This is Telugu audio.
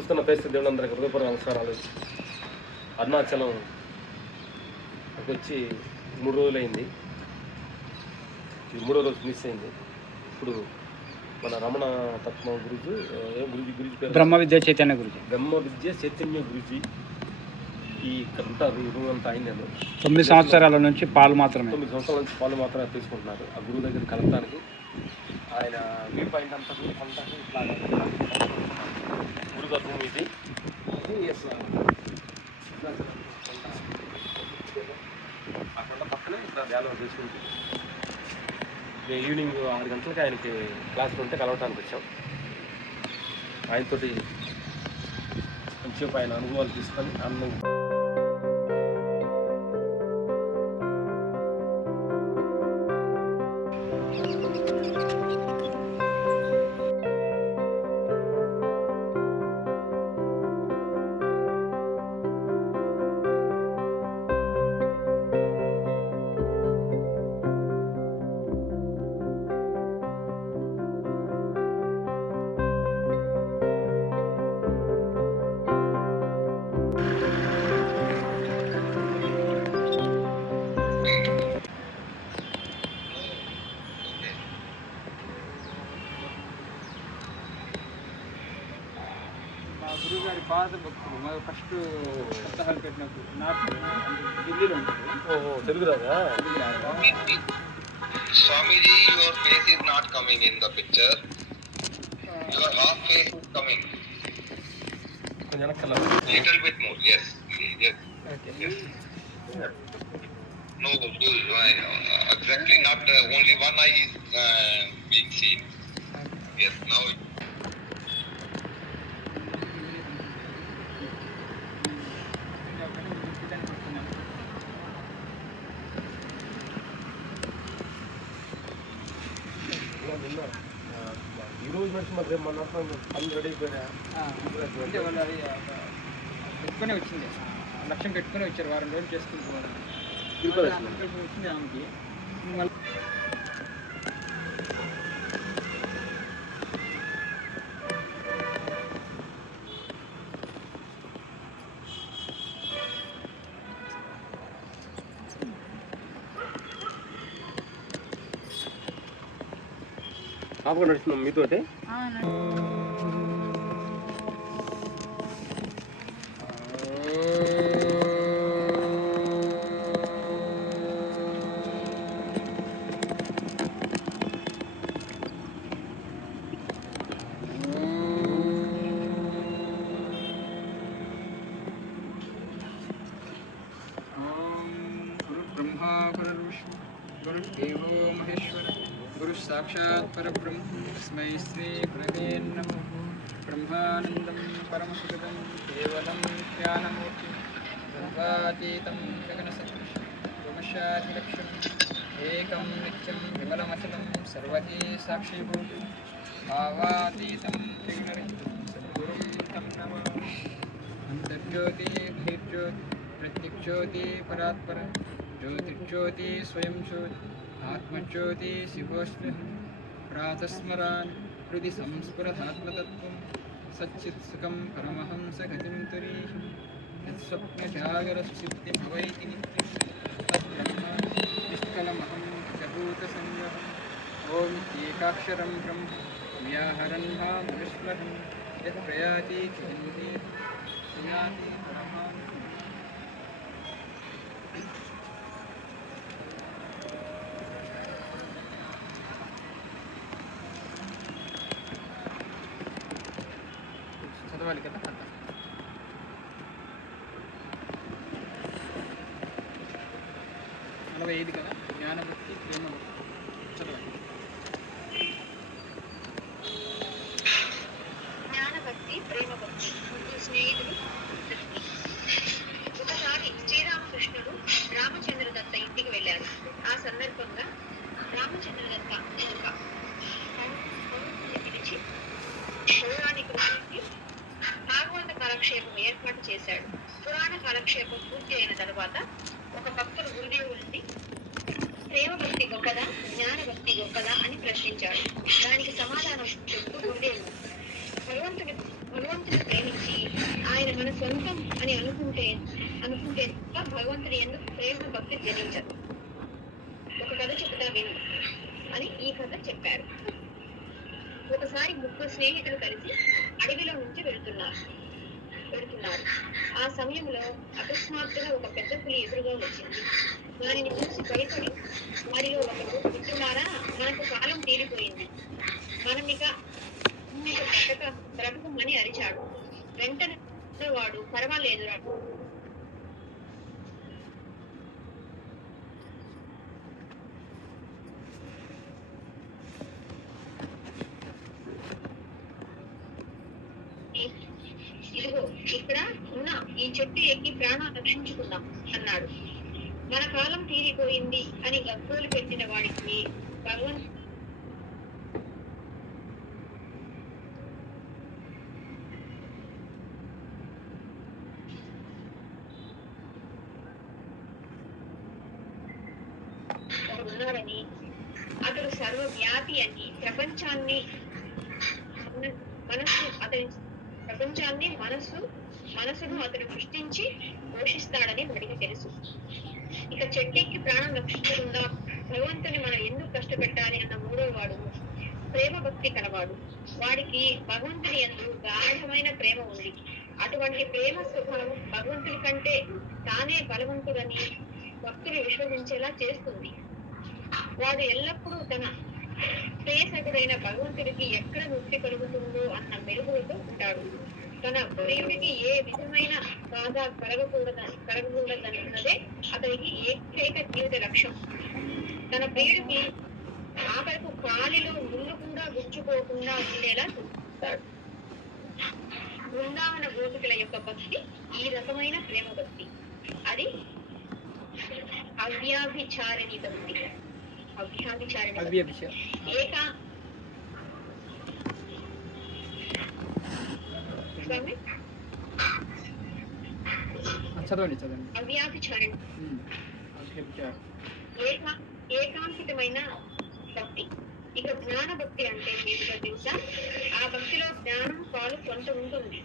చూస్తున్న పరిస్థితి దేవులందరికీ హృదయపూర్వక నమస్కారాలు. అరుణాచలం వచ్చి 3 రోజులైంది. ఈ 3వ రోజు మిస్ అయింది. ఇప్పుడు మన రమణ తత్వ గురుజీ పేరు బ్రహ్మ విద్య చైతన్య గురుజీ ఈ ఇక్కడ ఉంటారు. ఈ రూమ్ అంతా ఆయన 9 సంవత్సరాల నుంచి పాలు మాత్రమే 9 సంవత్సరాల నుంచి పాలు మాత్రమే తీసుకుంటున్నారు. ఆ గురువు దగ్గర కలపడానికి ఆయన వ్యూ పాయింట్ అంతా ఇట్లా గురుగారు రూమ్ ఇది. అక్కడ పక్కనే ఇక్కడ ధ్యానం చేసుకుంటుంది. ఈవినింగ్ 6 గంటలకి ఆయనకి క్లాసులు ఉంటే కలవటానికి వచ్చాం. ఆయనతోటి కొంచెంసేపు ఆయన అనుభవాలు తీసుకొని అన్నం గురువు గారి పాత భక్తులు మాకు ఫస్ట్ సప్తాహాలు పెట్టినప్పుడు నాకు ఢిల్లీలో ఉంటుంది. తెలుగు రాదా? Swamiji, your face is not coming in the picture. Your half face is coming. Little bit more, yes. Okay. Yes. No, exactly not only one eye is being seen. Yes, now. ఈరోజు మెడిసిన్ మరి రేపు మన అన్ని రెడీ అయిపోయినా అంటే వాళ్ళు అది పెట్టుకునే వచ్చింది, లక్ష్యం పెట్టుకుని వచ్చారు. వారం రోజులు చేసుకుంటున్నారు. వచ్చింది ఆమెకి. పాపగా నడుస్తున్నాం మీతోటి. ब्रह्मा गुरुर्विष्णु गुरुर्देवो महेश्वर गुरु साक्षात् परब्रह्म तस्मै श्री गुरवे नमः. ब्रह्मानन्दं परमसुखदं केवलं ज्ञानमूर्तिं सर्वातीतं गगनसदृशं विमर्शाधिलक्षणम् एकं नित्यं विमलमचलं सर्वधी साक्षीभूतं भावातीतं त्रिगुणरहितं सद्गुरुं तं नमामि. अंतर्ज्योति बहिर्ज्योति प्रत्यक्षज्योति परात्पर ज्योतिर्ज्योति स्वयं ज्योति आत्मज्योति शिवोऽस्म्यहं. प्रातस्मरान् हृदि संस्फुरदात्मतत्त्वं सच्चित्सुखं परमहंसगतिं तुरीयं. यत्स्वप्नजागरस्थितिमवैति नित्यं तद्ब्रह्म निष्कलमहं जभूतसंज्ञहम्. ॐ एकाक्षरं ब्रह्म व्याहरन् भावविस्मरन् यत् प्रयाति चिन्ति सुयाति परमां. చదవాలి కదా కథ. 45 కదా. జ్ఞానభక్తి ప్రేమ భక్తి చదవాలి. జ్ఞానభక్తి ప్రేమ భక్తి ముగ్గురు స్నేహితులు. ఒకసారి శ్రీరామకృష్ణుడు రామచంద్రదత్త ఇంటికి వెళ్ళారు. ఆ సందర్భంగా రామచంద్రదత్త ఒక పిలిచి పౌరాణికుడికి భాగవత కాలక్షేపం ఏర్పాటు చేశాడు. పురాణ కాలక్షేపం పూర్తి అయిన తర్వాత ఒక భక్తుడు గురుదేవుడిని ప్రేమ భక్తి గొప్పదా జ్ఞానభక్తి గొప్పదా అని ప్రశ్నించాడు. దానికి సమాధానం చెప్తూ గురుదేవుడు భగవంతుని ప్రేమించి సొంతం అని అనుకుంటే తప్ప భగవంతుని ఎందుకు ప్రేమ భక్తి జనించదు. ఒక కథ చెప్తా విను అని ఈ కథ చెప్పారు. ఒకసారి 3 స్నేహితులు కలిసి అడవిలో నుంచి వెళుతున్నారు. ఆ సమయంలో అకస్మాత్తుగా ఒక పెద్ద పులి ఎదురుగా వచ్చింది. దానిని చూసి భయపడి వారిలో ఒకరు, మిత్రులారా, మనకు కాలం తీరిపోయింది, మనమిక బ్రతకమని అరిచాడు. వెంటనే వాడు, పర్వాలేదు రా, ఇదిగో ఇక్కడ ఉన్న ఈ చెట్టు ఎక్కి ప్రాణాలు రక్షించుకుందాం అన్నాడు. మన కాలం తీరిపోయింది అని గగ్గోలు పెట్టిన వాడికి భగవంతుడు ఉన్నాడని, అతడు సర్వవ్యాపి అని, ప్రపంచాన్ని మనసును అతడు సృష్టించి పోషిస్తాడని వాడికి తెలుసు. ఇక చెట్టెక్కి ప్రాణం రక్షించకుండా భగవంతుని మనం ఎందుకు కష్టపెట్టాలి అన్న 3వ వాడు ప్రేమ భక్తి కలవాడు. వాడికి భగవంతుని యందు గాఢమైన ప్రేమ ఉంది. అటువంటి ప్రేమ స్వభావం భగవంతుని కంటే తానే బలవంతుడని భక్తులు విశ్వసించేలా చేస్తుంది. వాడు ఎల్లప్పుడూ తన ప్రేసకుడైన భగవంతుడికి ఎక్కడ ముక్తి కలుగుతుందో అన్న మెరుగులతో ఉంటాడు. తన ప్రియుడికి ఏ విధమైన బాధ కలగకూడదన్నదే అతనికి ఏకైక జీవిత లక్ష్యం. తన ప్రియుడికి ఆఖరకు కాలిలో ముళ్ళు కూడా గుచ్చుకోకుండా ఉండేలా చూస్తాడు. బృందావన గోపికల యొక్క భక్తి ఈ రకమైన ప్రేమ భక్తి. అది అవ్యాభిచారిణి భక్తి. ఏకాంకితమైన భక్తి. ఇక జ్ఞాన భక్తి అంటే ఏమిటో తెలుసా? ఆ భక్తిలో జ్ఞానం పాలు కొంత ఉంటుంది.